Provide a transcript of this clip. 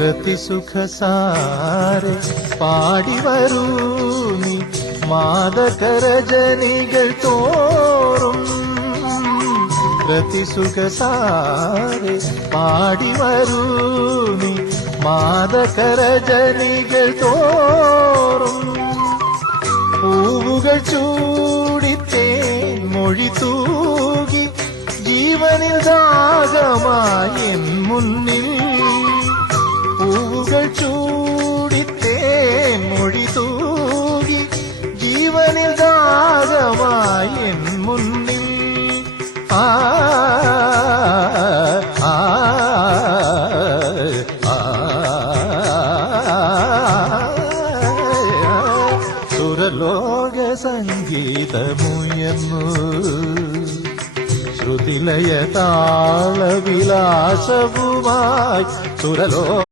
രതിസുഖസാരെ പാടി വരൂ നീ മാദകരജനികൾ തോറും. രതിസുഖസാരെ പാടി വരൂ നീ മാദകരജനികൾ തോറും. പൂവുകൾ ചൂടിത്തേൻ മൊഴി തൂകി ജീവനിൽ ദാഹമായി എൻ മുന്നിൽ. പൂവുകൾ ചൂടിത്തേൻ മൊഴി തൂകി ജീവനിൽ ദാഹമായി എൻ മുന്നിൽ. ആ സുരലോക സംഗീതമുയർന്നു ശ്രുതിലയ താളവിലാസവുമായി സുരലോ